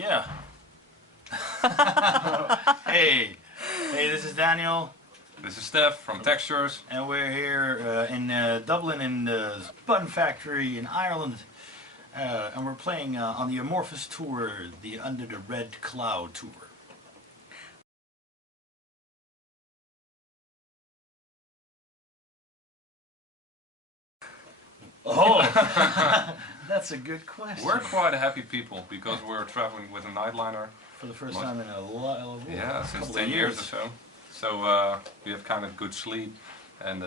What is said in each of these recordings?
Yeah. Hey, this is Daniel. This is Stef from Textures. And we're here in Dublin in the Bun Factory in Ireland. And we're playing on the Mammothfest tour, the Under the Red Cloud tour. Oh, that's a good question. We're quite happy people because we're traveling with a nightliner. For the first time in a lot. Yeah, since 10 years or so. So we have kind of good sleep, and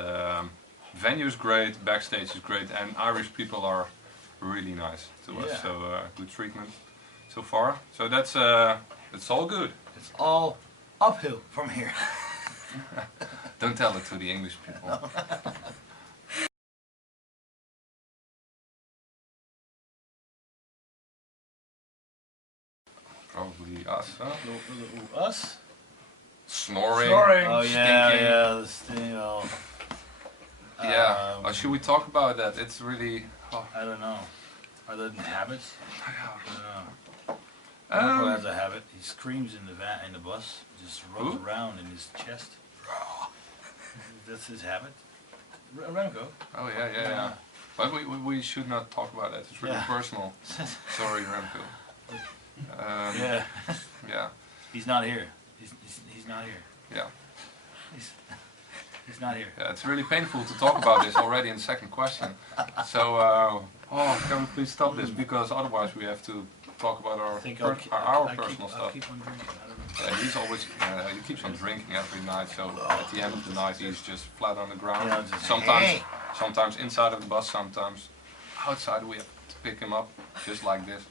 venue's great, backstage is great, and Irish people are really nice to us. So good treatment so far. So that's it's all good. It's all uphill from here. Don't tell it to the English people. No. Probably us, huh? Us? Snoring. Oh yeah, stinking. yeah, the sting. Oh. Yeah. Should we talk about that? It's really. Oh. I don't know. Are there habits? I don't know. Marco has a habit. He screams in the bus. Just rolls around in his chest. That's his habit. Remco. Oh yeah. But we should not talk about that. It's really personal. Sorry, Remco. Yeah. Yeah. He's not here. He's not here. Yeah. He's not here. Yeah, it's really painful to talk about this already in the second question. So, can we please stop this, because otherwise we have to talk about our personal stuff. I'll keep on drinking. I don't know. Yeah, he's always he keeps on drinking every night. So at the end of the night he's just flat on the ground. Sometimes inside of the bus, sometimes outside. We have to pick him up just like this.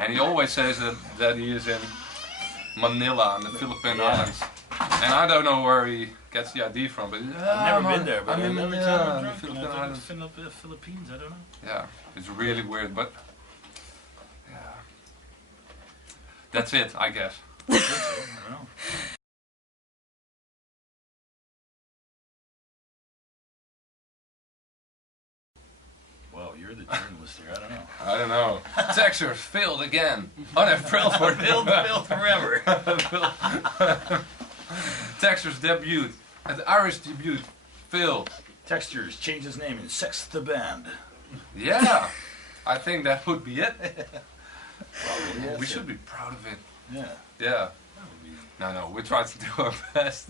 And he always says that he is in Manila, in the Philippine Islands. And I don't know where he gets the idea from, but I've never been there, but I'm in every Manila, time I'm drunk, Philippine I Islands. think it's Philippines, I don't know. Yeah, it's really weird, but yeah. That's it, I guess. I don't know. Well, you're the journalist here, I don't know. Textures failed again. Unfilled for Failed forever. Textures debut. The Irish debut failed. Textures changed his name and Sept the band. Yeah, I think that would be it. Well, we should be proud of it. Yeah. Yeah. No, we try to do our best.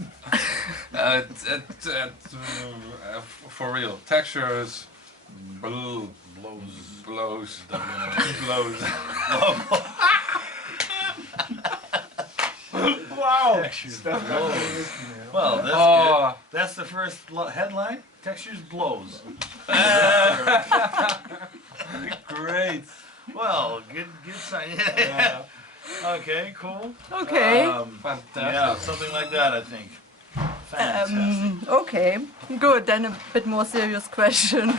For real. Textures. Blows. Wow. Textures blows. Well, that's good. That's the first headline. Textures blows. Great. Well, good sign. Yeah. Okay, cool. Okay. Fantastic. Yeah, something like that, I think. Fantastic. Okay, good. Then a bit more serious question.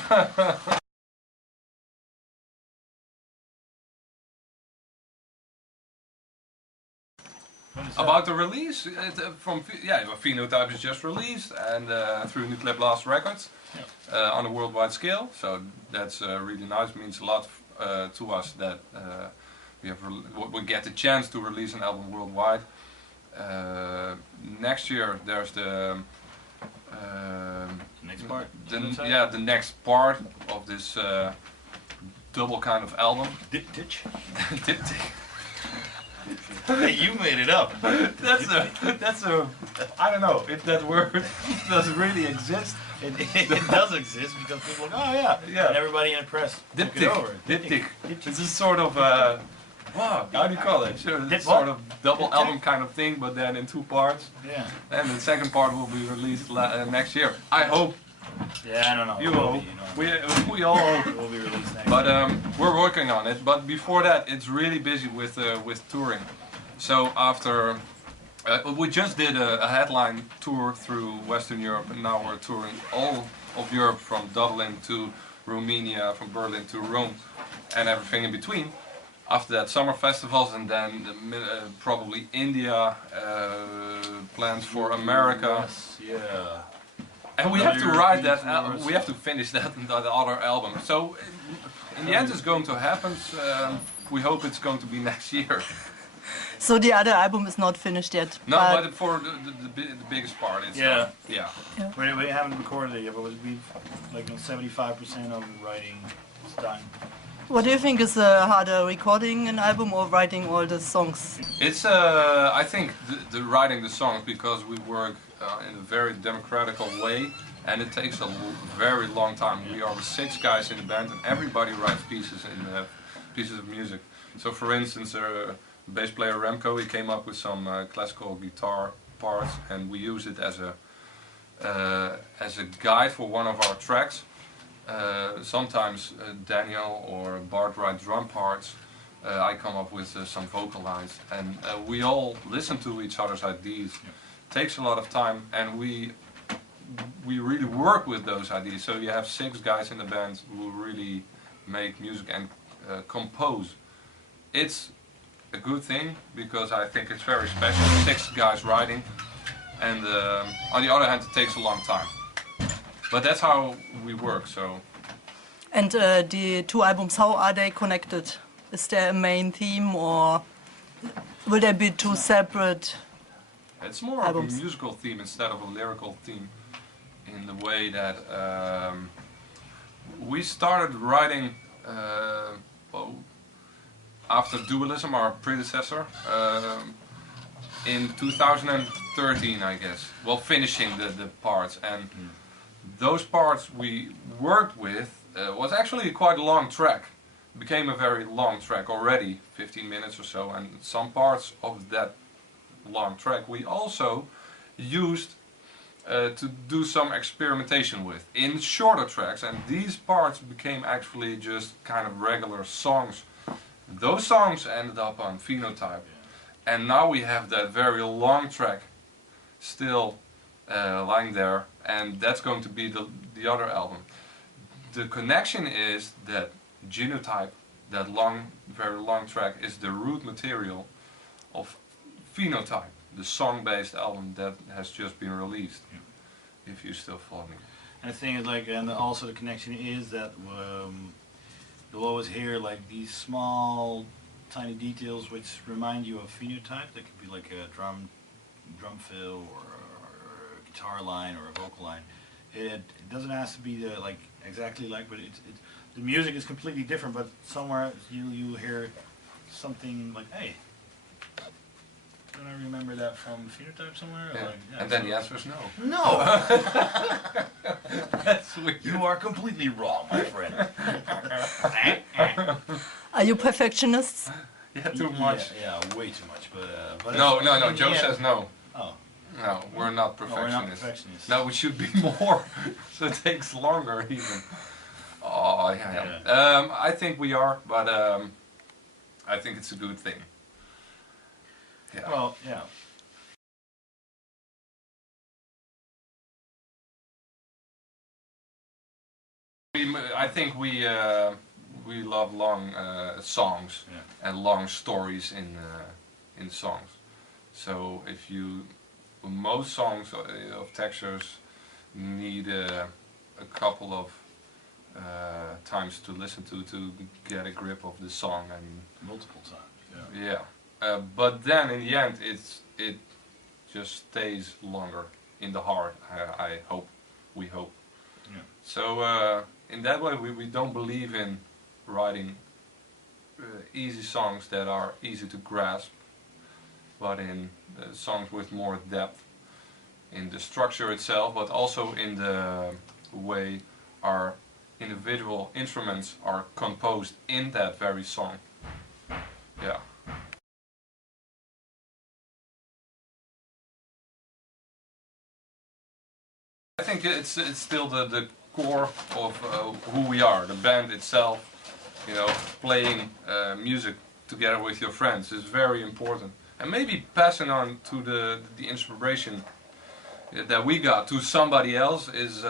About the release, Phenotype is just released, and through Nuclear Blast Records on a worldwide scale. So that's really nice. Means a lot to us that we get the chance to release an album worldwide. Next year there's the next part. The next part of this double kind of album. Diptych. Diptych. Hey, you made it up. That's a. I don't know if that word does really exist. It does exist because people go, oh yeah. And everybody in the press took it over. Diptych. It's a sort of how do you call it? Sure, it's sort of double album kind of thing, but then in 2 parts. Yeah. And the second part will be released next year. I hope. Yeah, I don't know. You hope. We all hope. It will be released next But year. we're working on it. But before that, it's really busy with touring. So after we just did a headline tour through Western Europe, and now we're touring all of Europe from Dublin to Romania, from Berlin to Rome, and everything in between. After that, summer festivals, and then probably India, plans for America. Yeah. And we have to write that. We have to finish that other album. So in the end, it's going to happen. we hope it's going to be next year. So the other album is not finished yet. No, but for the biggest part, it's done. Yeah. We haven't recorded it yet, but we've like 75% of writing is done. What do you think is harder, recording an album or writing all the songs? It's I think the writing the songs, because we work in a very democratical way, and it takes a very long time. We are 6 guys in the band, and everybody writes pieces of music. So, for instance, bass player Remco, he came up with some classical guitar parts, and we use it as a guide for one of our tracks. Sometimes Daniel or Bart write drum parts. I come up with some vocal lines, and we all listen to each other's ideas. Takes a lot of time, and we really work with those ideas. So you have 6 guys in the band who really make music and compose. It's a good thing, because I think it's very special. 6 guys writing, and on the other hand, it takes a long time. But that's how we work. So. And the 2 albums, how are they connected? Is there a main theme, or will they be 2 separate? It's more albums? Of a musical theme instead of a lyrical theme, in the way that we started writing after Dualism, our predecessor, in 2013, I guess. Well, finishing the parts, and those parts we worked with was actually quite a long track. It became a very long track already, 15 minutes or so, and some parts of that long track we also used to do some experimentation with in shorter tracks, and these parts became actually just kind of regular songs. Those songs ended up on Phenotype, and now we have that very long track still lying there, and that's going to be the other album. The connection is that Genotype, that very long track, is the root material of Phenotype, the song-based album that has just been released. If you still follow me. And the thing is, like, and also the connection is that you'll always hear like these small, tiny details which remind you of Phenotype. That could be like a drum fill, or a guitar line, or a vocal line. It doesn't have to be like exactly like, but the music is completely different. But somewhere you hear something like, hey, don't I remember that from Phenotype somewhere? Yeah. Like, yeah, and then the answer is no. No! That's weird. You are completely wrong, my friend. Are you perfectionists? Yeah, too much. Yeah, way too much. But no. Joe says no. Oh. No, we're not perfectionists. No, we're not perfectionists. No, we should be more. So it takes longer even. Oh, yeah. I think we are, but I think it's a good thing. Yeah. Well, yeah. I think we love long songs and long stories in songs. So most songs of Textures need a couple of times to listen to get a grip of the song, and multiple times. Yeah. But then in the end, it just stays longer in the heart. I hope, we hope. Yeah. So in that way, we don't believe in writing easy songs that are easy to grasp, but in songs with more depth in the structure itself, but also in the way our individual instruments are composed in that very song. Yeah. I think it's still the core of who we are. The band itself, playing music together with your friends is very important. And maybe passing on to the inspiration that we got to somebody else is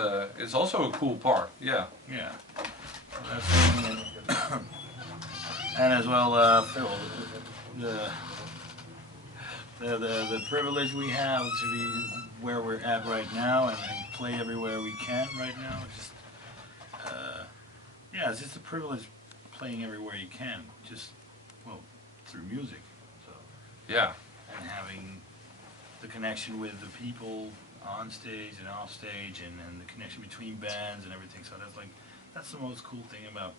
also a cool part. Yeah. Yeah. And as well, Phil, the privilege we have to be where we're at right now and play everywhere we can right now. It's just a privilege playing everywhere you can. Just well, through music. So Yeah. and having the connection with the people on stage and off stage, and the connection between bands and everything. So that's the most cool thing about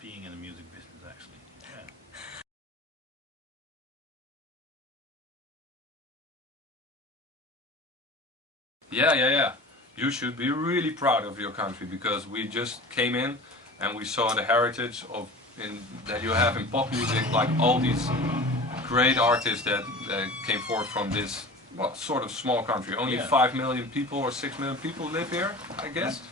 being in the music business, actually. Yeah. Yeah. You should be really proud of your country, because we just came in and we saw the heritage that you have in pop music, like all these great artists that came forth from this sort of small country. Only 5 million people or 6 million people live here, I guess.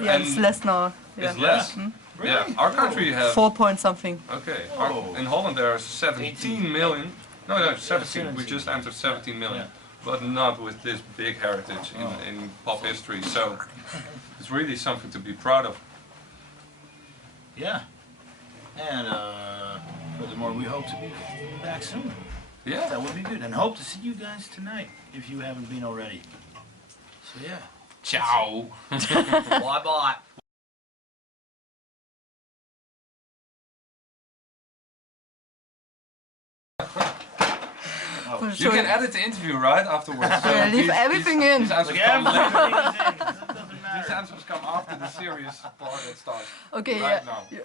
Yeah, it's less now. Yeah. It's less. Hmm? Really? Yeah, our country has 4 point something. Okay. Oh. In Holland there are 17 18. million. No, 17. 17. We just entered 17 million. Yeah. But not with this big heritage in pop history. So it's really something to be proud of. Yeah. And furthermore, we hope to be back soon. Yeah. That would be good. And hope to see you guys tonight, if you haven't been already. So yeah. Ciao. Bye bye. You can edit the interview right afterwards. So Yeah, leave everything in. These answers, Look, come, everything is in. It doesn't these matter. answers come after the serious part that starts. Okay, Right yeah. now.